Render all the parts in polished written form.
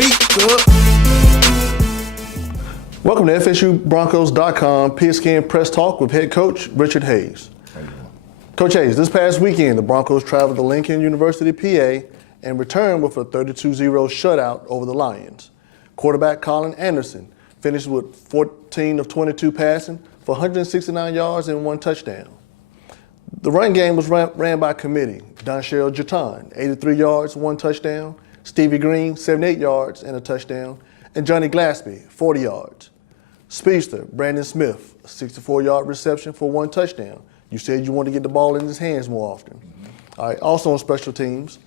Speak up. Welcome to FSUBroncos.com Pigskin Press Talk with head coach Richard Hayes. Coach Hayes, this past weekend, the Broncos traveled to Lincoln University, PA, and returned with a 32-0 shutout over the Lions. Quarterback Colin Anderson finished with 14 of 22 passing for 169 yards and 1 touchdown. The run game was ran by committee. Donshell Jaton, 83 yards, 1 touchdown. Stevie Green, 78 yards and a touchdown. And Johnny Glaspie, 40 yards. Speedster Brandon Smith, a 64-yard reception for 1 touchdown. You said you want to get the ball in his hands more often. Mm-hmm. All right, also on special teams,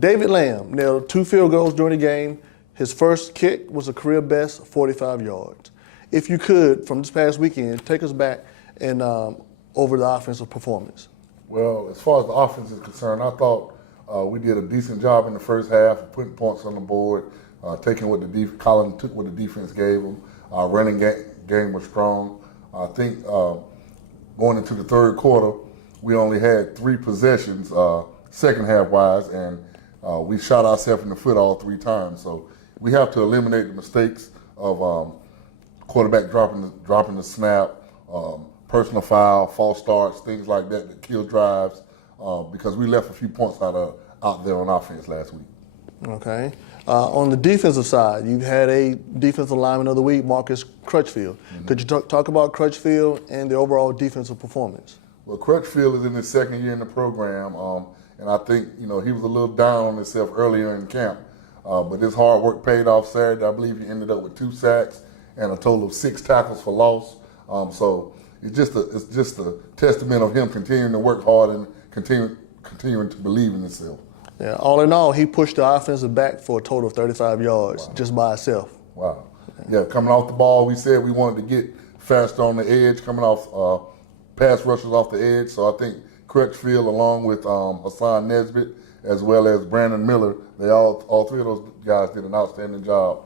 David Lamb nailed 2 field goals during the game. His first kick was a career best 45 yards. If you could, from this past weekend, take us back and over the offensive performance. Well, as far as the offense is concerned, I thought we did a decent job in the first half of putting points on the board, taking what Colin took what the defense gave him. Our running game was strong. I think going into the third quarter, we only had 3 possessions, second half wise, and we shot ourselves in the foot all 3 times. So we have to eliminate the mistakes of quarterback dropping the snap, personal foul, false starts, things like that kill drives, because we left a few points out there on offense last week. Okay. On the defensive side, you had a defensive lineman of the week, Marcus Crutchfield. Mm-hmm. Could you talk about Crutchfield and the overall defensive performance? Well, Crutchfield is in his second year in the program, and I think he was a little down on himself earlier in camp, but his hard work paid off Saturday. I believe he ended up with 2 sacks and a total of 6 tackles for loss. So it's just a testament of him continuing to work hard and continuing to believe in himself. Yeah, all in all, he pushed the offensive back for a total of 35 yards just by himself. Wow. Yeah, coming off the ball, we said we wanted to get faster on the edge, coming off pass rushers off the edge. So I think Crutchfield, along with Hassan Nesbitt, as well as Brandon Miller, all 3 of those guys did an outstanding job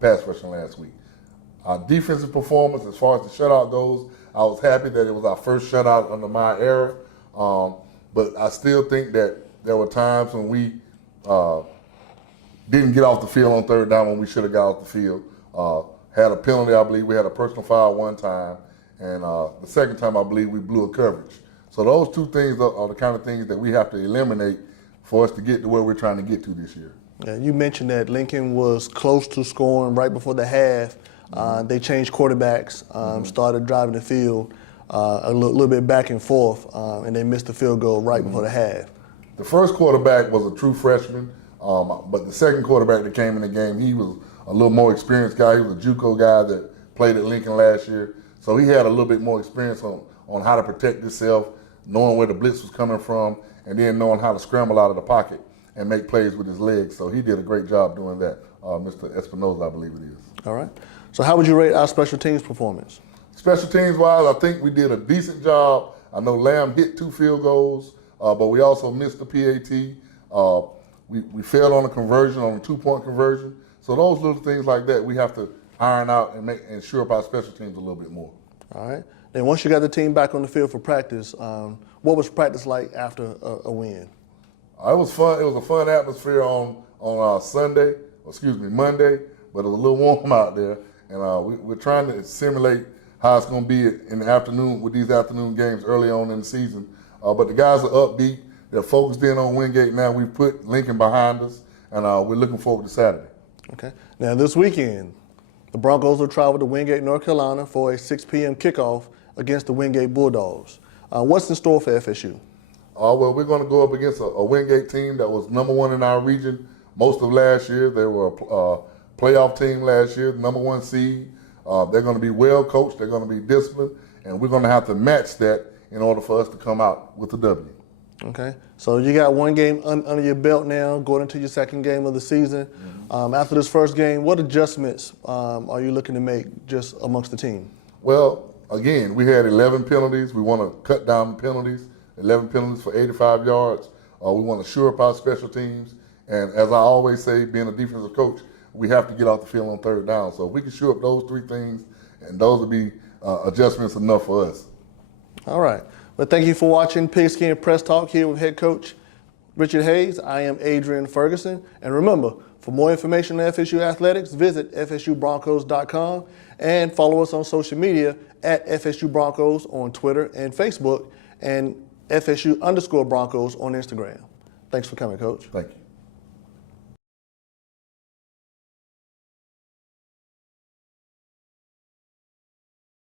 pass rushing last week. Our defensive performance, as far as the shutout goes, I was happy that it was our first shutout under my era, but I still think that there were times when we didn't get off the field on third down when we should have got off the field. Had a penalty, I believe. We had a personal foul one time, and the second time I believe we blew a coverage. So those 2 things are the kind of things that we have to eliminate for us to get to where we're trying to get to this year. Yeah, you mentioned that Lincoln was close to scoring right before the half. They changed quarterbacks, started driving the field a little bit back and forth, and they missed the field goal right before the half. The first quarterback was a true freshman, but the second quarterback that came in the game, he was a little more experienced guy. He was a JUCO guy that played at Lincoln last year, so he had a little bit more experience on how to protect himself, knowing where the blitz was coming from, and then knowing how to scramble out of the pocket and make plays with his legs. So he did a great job doing that. Mr. Espinoza, I believe it is. All right. So how would you rate our special teams performance? Special teams wise, I think we did a decent job. I know Lamb hit 2 field goals, but we also missed the PAT. We failed on a conversion, on a 2-point conversion. So those little things like that we have to iron out and shore up our special teams a little bit more. All right. Then once you got the team back on the field for practice, what was practice like after a win? It was fun. It was a fun atmosphere on Monday, but it was a little warm out there. And we're trying to simulate how it's going to be in the afternoon with these afternoon games early on in the season. But the guys are upbeat. They're focused in on Wingate now. We've put Lincoln behind us, and we're looking forward to Saturday. Okay. Now this weekend, the Broncos will travel to Wingate, North Carolina for a 6 p.m. kickoff against the Wingate Bulldogs. What's in store for FSU? Well, we're going to go up against a Wingate team that was #1 in our region most of last year. They were a playoff team last year, #1 seed. They're going to be well coached. They're going to be disciplined, and we're going to have to match that in order for us to come out with a W. Okay, so you got 1 game under your belt now, going into your 2nd game of the season. Mm-hmm. After this first game, what adjustments are you looking to make just amongst the team? Well, again, we had 11 penalties. We want to cut down the penalties, 11 penalties for 85 yards. We want to shore up our special teams. And as I always say, being a defensive coach, we have to get off the field on third down. So if we can shore up those 3 things, and those will be adjustments enough for us. All right. Well, thank you for watching Pigskin Press Talk here with head coach Richard Hayes. I am Adrian Ferguson. And remember, For more information on FSU athletics, visit fsubroncos.com and follow us on social media at FSU Broncos on Twitter and Facebook and FSU_Broncos on Instagram. Thanks for coming, Coach. Thank you.